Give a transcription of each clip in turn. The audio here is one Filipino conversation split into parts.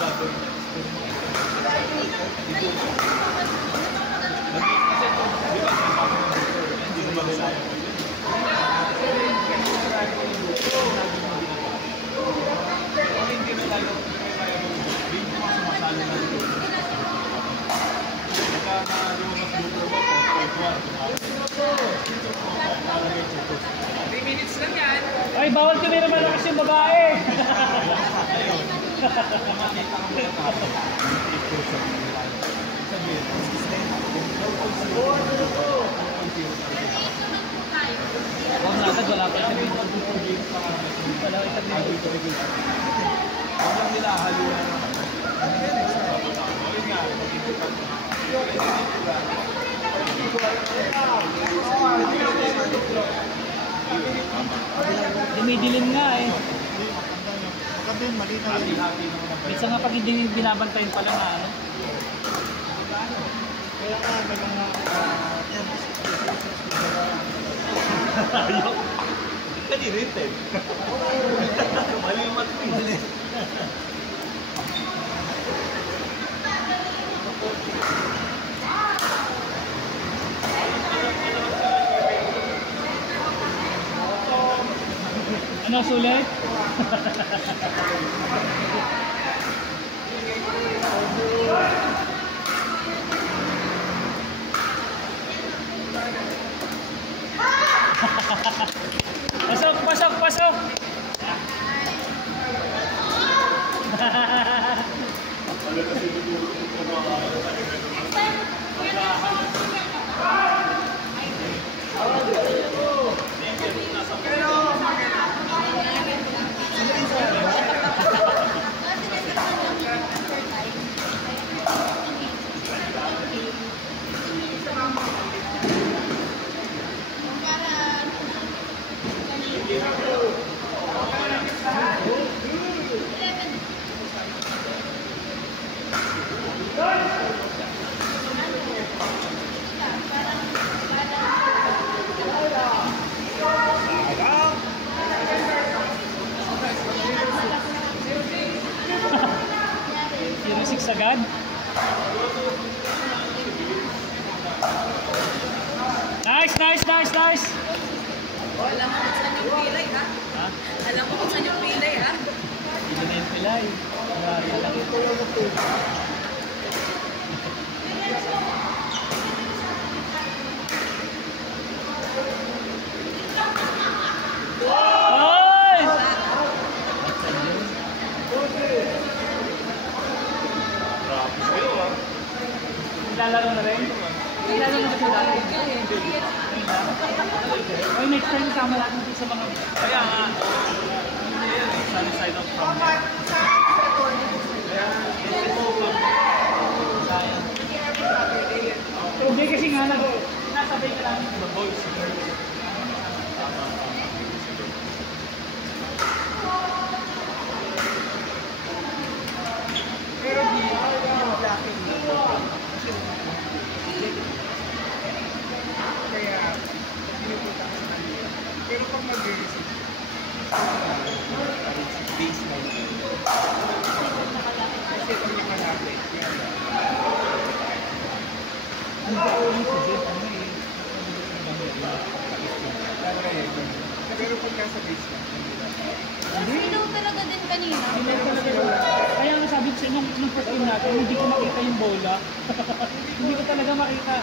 Ay, bawal tumira malakas yung babae. Huwag natin, wala pa yung sabihin. Wala pa yung sabihin. Huwag lang nila haluan naman. Dumidilim nga eh. Maganda yun, malinaw yun. Minsan nga pag hindi binabantayan pala na ano. Kaya nga, may mga Ayaw. Kanirit eh. Mali yung matindi. Ano sulit? Pasok, pasok, pasok! Agad. Nice, nice, nice, nice. Alam mo kung saan yung pilay, ha? Ha? Alam mo kung saan yung pilay, ha? Hindi na yung pilay. Marami lang. Lalaro na rin? Lalaro na rin dati? Ay, next time kasama natin dito sa mga... Kaya nga. Hindi yan eh. Sunny side up from there. Hindi kasi nga nasabay ka lang. The boys. pero di blocking dito. Kaya, pinupunta ka sa kanila. Pero pag mag-receive, baseline dito. Kasi pag nakalapit, yan. Hindi ko ulit sa jet, ano eh. Pero pagka sa baseline, Kasi daw talaga din kanina. Kaya nga sabi ko nung first game natin, hindi ko makita yung bola. Hindi ko talaga makita.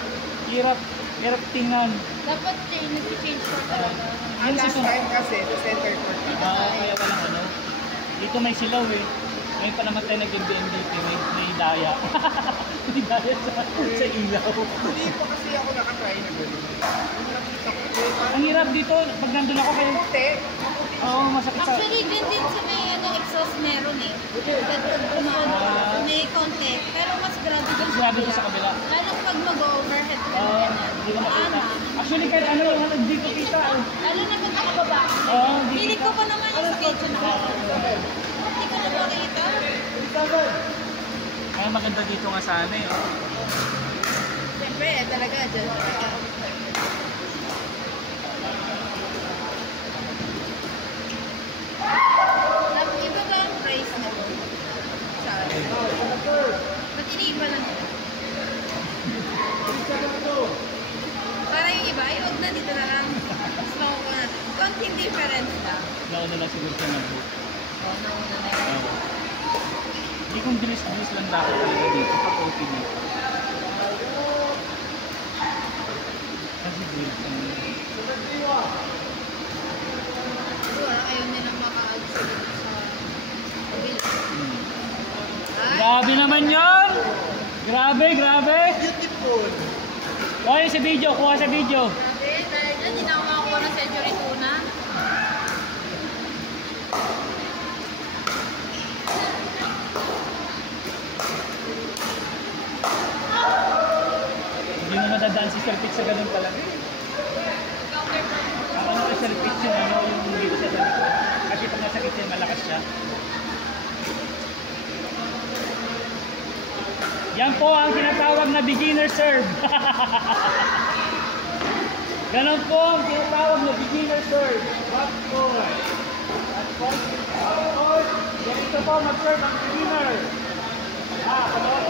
Hirap tingnan. Dapat nag-change for talaga. ang last time kasi, center court. Kaya walang ano. Dito may silaw eh. Ngayon pa naman tayo nag-MVP, may daya. May daya sa ilaw. Hindi pa kasi ako nakatry na gano'n. Ang hirap dito, pag nandun ako kayo. Puti. Oo, masakit sa... Actually, din sa may exhaust meron eh. May konti. Pero mas grabe din Grabe ko sa kabila. Lalo pag mag-overhead ka na ganyan. Hindi ko makita. Actually, kahit ano yung hanag dito kita. Lalo na pag nakababa. Pili ko pa naman yung sa kitchen na hindi ko na makita. Kaya maganda dito nga sana eh. Siyempre, talaga dyan. Iba ba ang price na po? Sa Hindi kung bilis-bilis lang dapat talaga dito pag OPD. Kasi bilis lang yun. Siguro ayaw nilang makaalis sa bilis. Grabe naman yun! Grabe, grabe! Beautiful. Kuha sa video, kuha sa video. Grabe, dahil dyan, hindi na ako makakuha ng century tuna. Hindi mo madadaan si Sir Pete sa ganun talaga. Ako na kay Sir Pete yung ano, yung dito sa likod. Kasi pag nasa kitchen, malakas siya. Yan po ang tinatawag na beginner serve. Ganon po ang tinatawag na beginner serve. Back forward. Back forward. Yan ito po mag-serve ang beginner. Panood